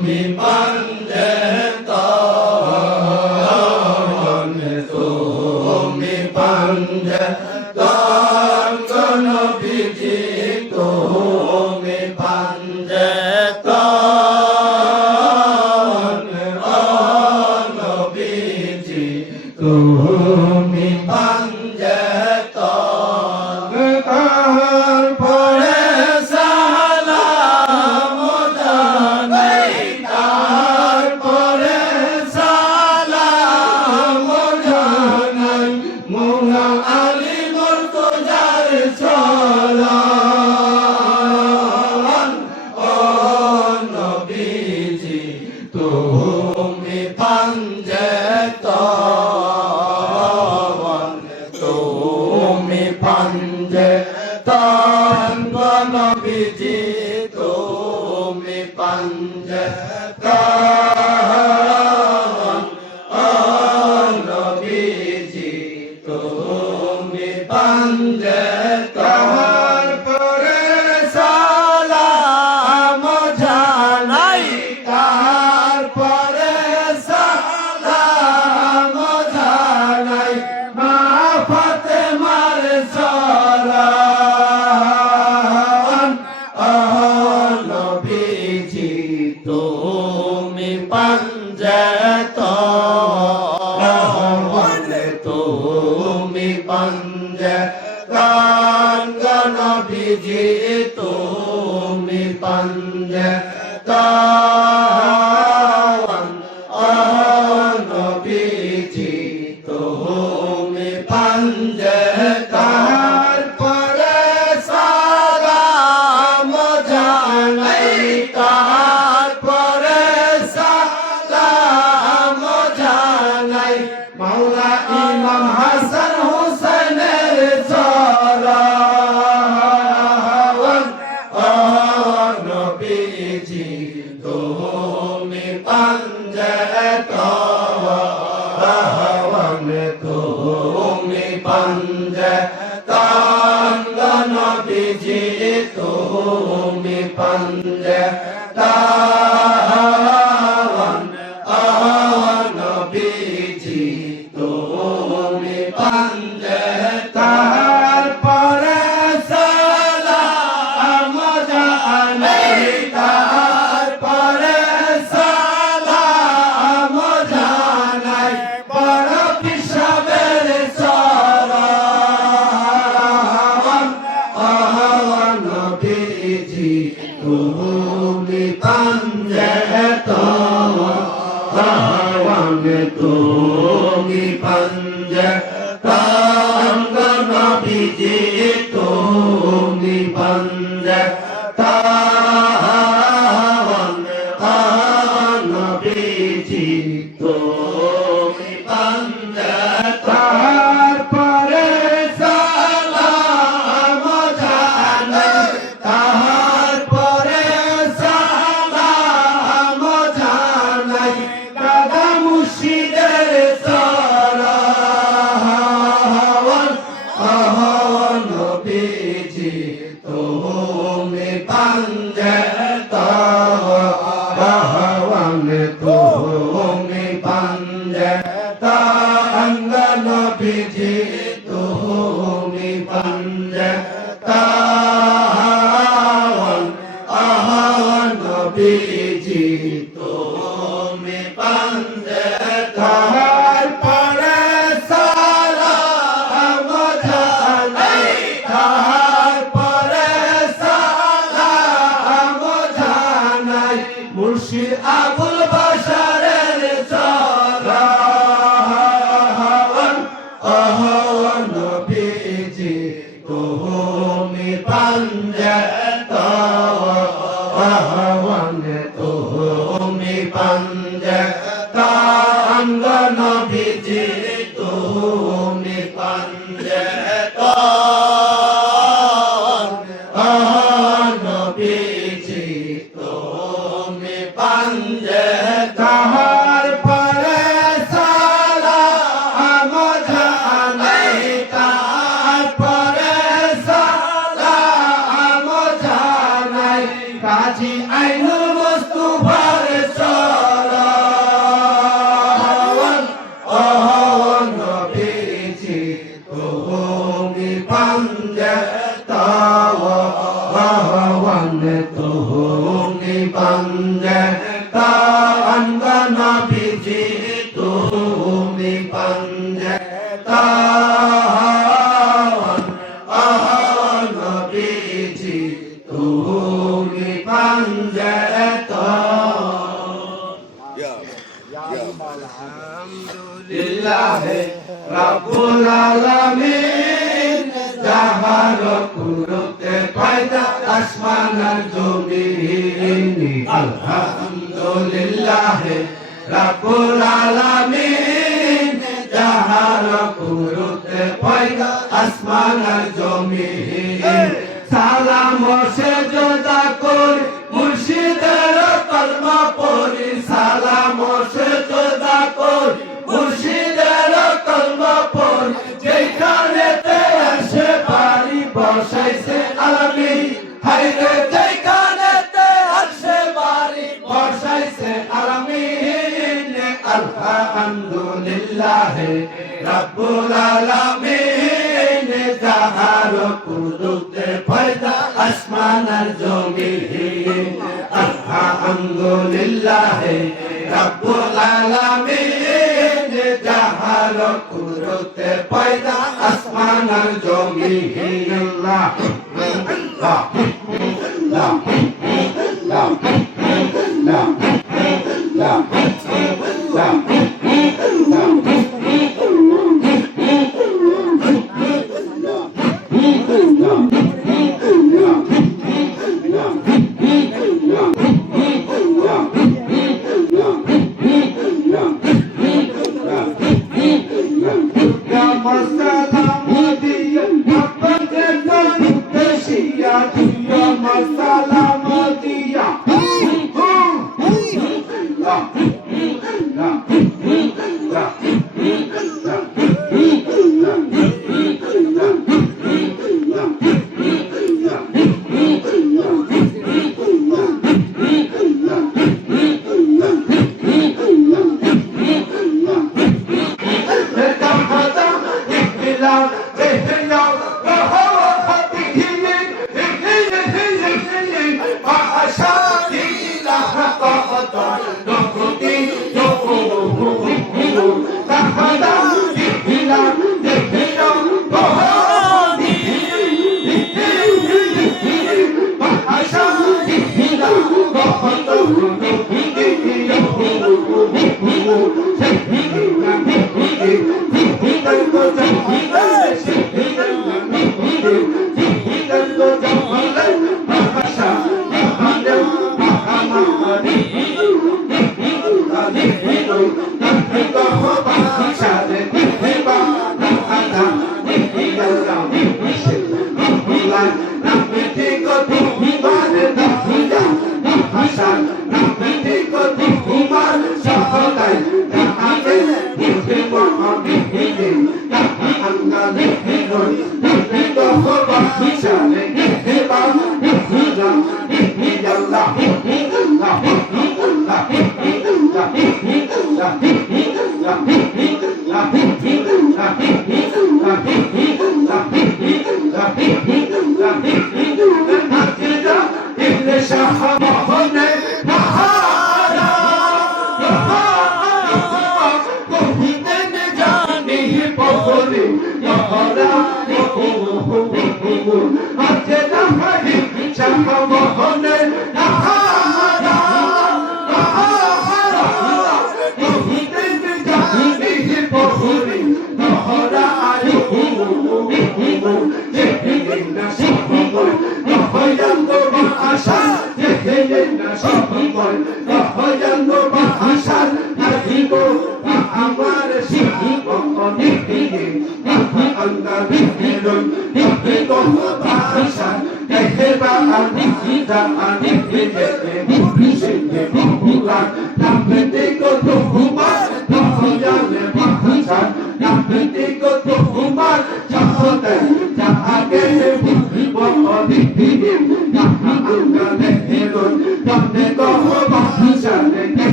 তুমি পাঞ্জেতন তুমি পাঞ্জেতন নবীজি তুমি পাঞ্জেতন নবীজি তুমি পাঞ্জেতন তারপরে সালাম জানাই তারপরে সালাম জানাই মৌলা আলী মুর্তজার চরণ ও নবীজি তুমি পাঞ্জেতন তুমি পাঞ্জেতন নবীজি তুমি পাঞ্জেতন ও নবীজি তুমি পাঞ্জেতন পরে সালাম জানাই তারপরে সালাম জানাই মা ফাতেমার চরণ ও নবীজি তুমি পাঞ্জেতন তুমি পাঞ্জেতন নবীজি তুমি পাঞ্জেতন ও নবীজি তুমি পাঞ্জেতন পরে সালাম জানাই তারপরে সালাম জানাই মাওলা ইমাম হাসান হুসেনের চরণ ও নবীজি তুমি পাঞ্জেতন তুমি পাঞ্জেতন নবীজি তুমি পাঞ্জেতন ও নবীজি তুমি পাঞ্জেতন পরে সালাম জানাই তারপরে সালাম জানাই বড় পিসাবের চরণ ও নবীজি তুমি পাঞ্জেতন তুমি পাঞ্জেতন নবীজি তুমি পাঞ্জেতন ও নবীজি তুমি পাঞ্জেতন পরে সালাম জানাই তারপরে সালাম জানাই দাদা মুর্শিদের চরণ ও নবীজি তুমি পাঞ্জেতন তুমি পাঞ্জেতন নবীজি তুমি পাঞ্জেতন ও নবীজি তুমি পাঞ্জেতন পরে সালাম জানাই তারপরে সালাম জানাই মুর্শিদ আবুল বাশারের চরণ ও নবীজি তুমি পাঞ্জেতন তুমি পাঞ্জেতন নবীজি তুমি পাঞ্জেতন ও নবীজি তুমি পাঞ্জেতন পরে সালাম জানাই তারপরে সালাম জানাই কাজী আইনুল মুস্তাফার লিল্লাহে রাব্বুল আলামিন যাহার কুরতে পয়দা আসমান আর জমিন আলহামদুলিল্লাহে রাব্বুল আলামিন যাহার কুরতে পয়দা আসমান আর জমিন সালাম সেজদা করি মুর্শিদের কলমা পড়ি সালাম সেজদা করি মুর্শিদের কলমা পড়ি যেখানেতে আসে বাড়ি বসাইছে আলামিন হায়রে যেখানেতে আসে বাড়ি বসাইছে আলামিন আলহামদুলিল্লাহে রাব্বুল আলামিন যাহার কুদরতে পয়দা আসমান আর জমিন আলহামদুলিল্লাহে রাব্বুল আলামিন যাহার কুদরতে পয়দা আসমান আর জমিন আল্লাহ লা লা লা লা লা লা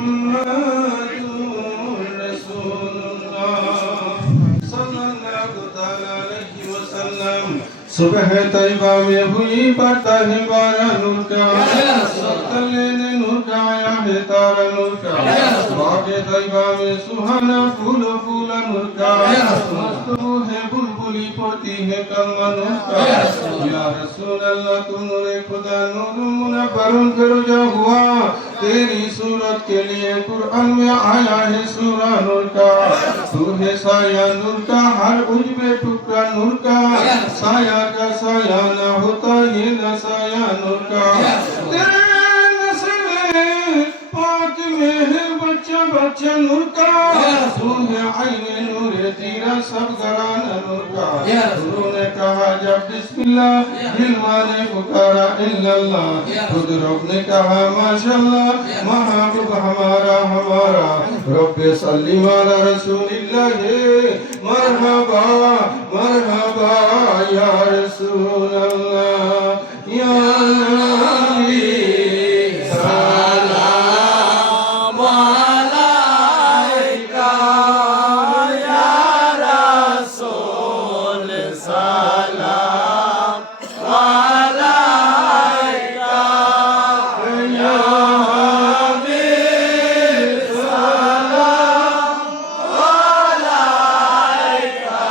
Muhammadur Rasulullah sallallahu सुबह तैयबा में हुई बढ़ता है बारा नूर का, तले ने नूर का आया है तारा नूर का, बागे तैयबा में सुहाना फूलो फूला नूर का, मस्त है बुलबुली पड़ती है कलमा नूर का। या रसूल अल्लाह तुम नूरे खुदा नूर मुनव्वरुन फिरोजा हुआ, तेरी सूरत के लिए कुरान में आया है सूरा नूर का। तू है साया नूर का, हर उजबे टुकड़ा नूर का, साया का साया ना होता ये न साया नूर का। तेरे नस्ल पाक में है बच्चा बच्चा नूर का, तू है आईने नूर तेरा सब घराना नूर का। उन्होंने कहा जब बिस्मिल्लाह दिल माने पुकारा इल्लल्लाह, खुद रब ने कहा माशाअल्लाह महबूब हमारा हमारा। रब्बे सल्ली अला रसूलिल्लाह मरहबा मरहबा या रसूल अल्लाह या नबी सलाम अलैका या रसूल सलाम अलैका या हबीब सलाम अलैका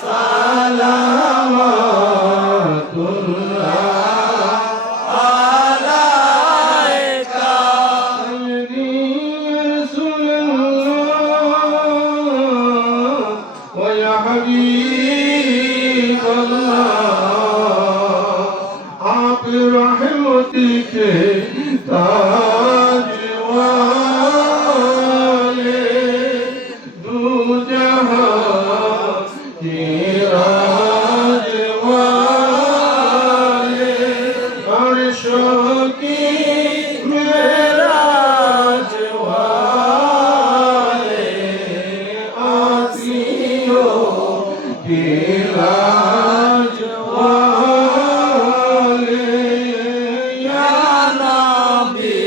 सलावतुल्लाह अलैका सय्यदी रसूलल्लाह व या हबीब अल्लाह। आप रहमती के ताज वाले, दू जहां के राज वाले, अर्शों की मेराज वाले, आसियों की लाज वाले, या नबी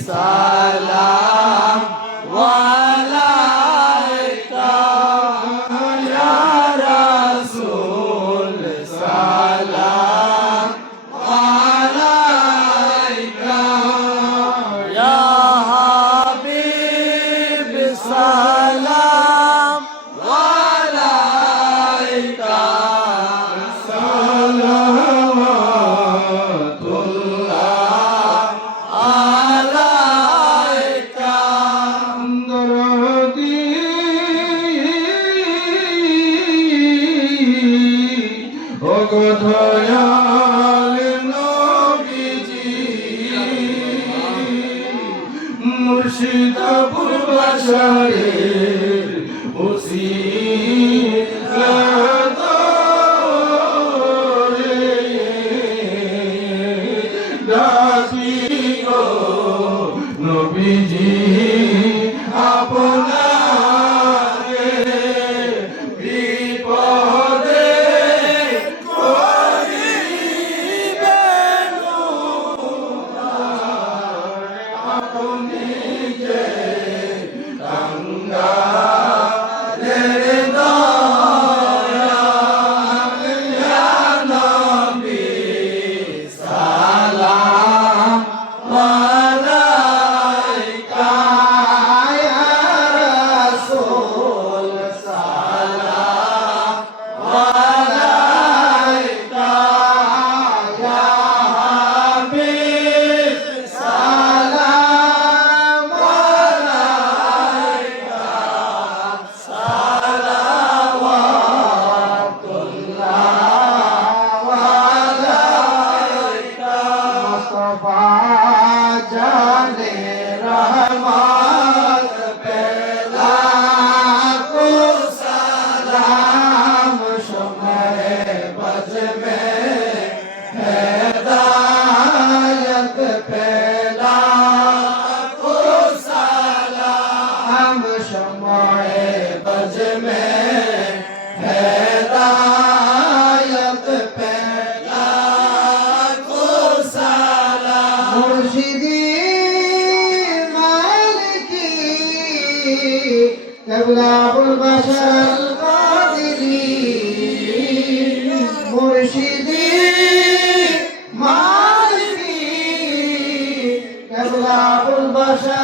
सलाम अलैका या रसूल सलाम अलैका या हबीब सलाम अलैका सलावतुल्लाह अलैका। दरदी ओगो दयाल नबीजी, मुर्शिदापुर बशरेर उसीला दौरे, दासी गो नबीजी আপনারে বিপদে করিবেন উদ্ধার, আপনি যে কাঙ্গালের দয়াল, ইয়া নবী সালাম अलैका या रसूल सलाम अलैका या हबीब सलाम अलैका सलावतुल्लाह अलैका। मुस्तफा जाने रहमत पे लाखो सलाम, शुमाए बज में हिदायत पे लाखो सलाम, शुमाए बज में हिदायत पे लाखो सलाम। मुर्शिदी मालिकी क़िबलाउल बशर कादिरी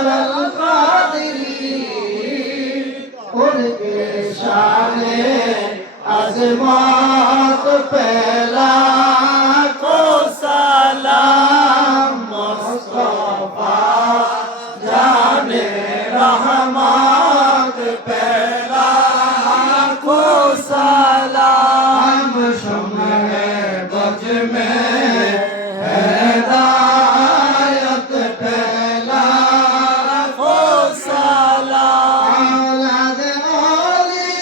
अल कादरी उनके शाने अज़मत पहला को सलाम मुस्तफा जाने रहमत पहला को सलाम शम्ह बज में हिदायत पहला को सलाम औलाद ओली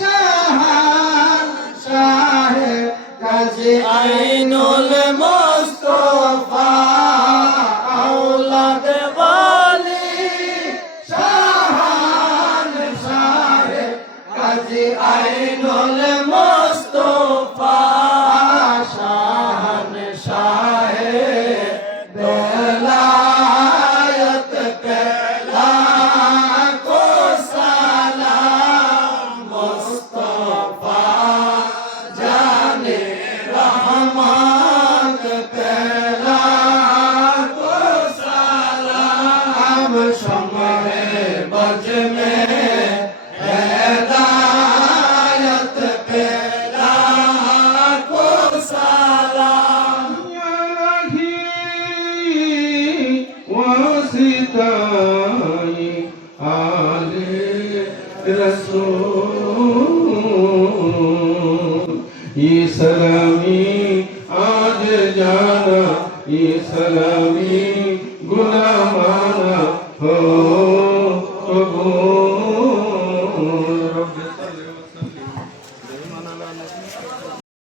शाहान शाह काजी आइनुल मुस्तफा औलाद वाली शाहान शाह काजी आइनुल मुस्तफा शाहान शाह बेलायत पहला को सलाम मुस्तफा जाने रहमत पहला को सलाम शम्ह बज में हिदायत पहला को सलाम या रही वासिताई आले रसूल ये सलामी आज जाना ये सलामी गुलामाना हो कबूल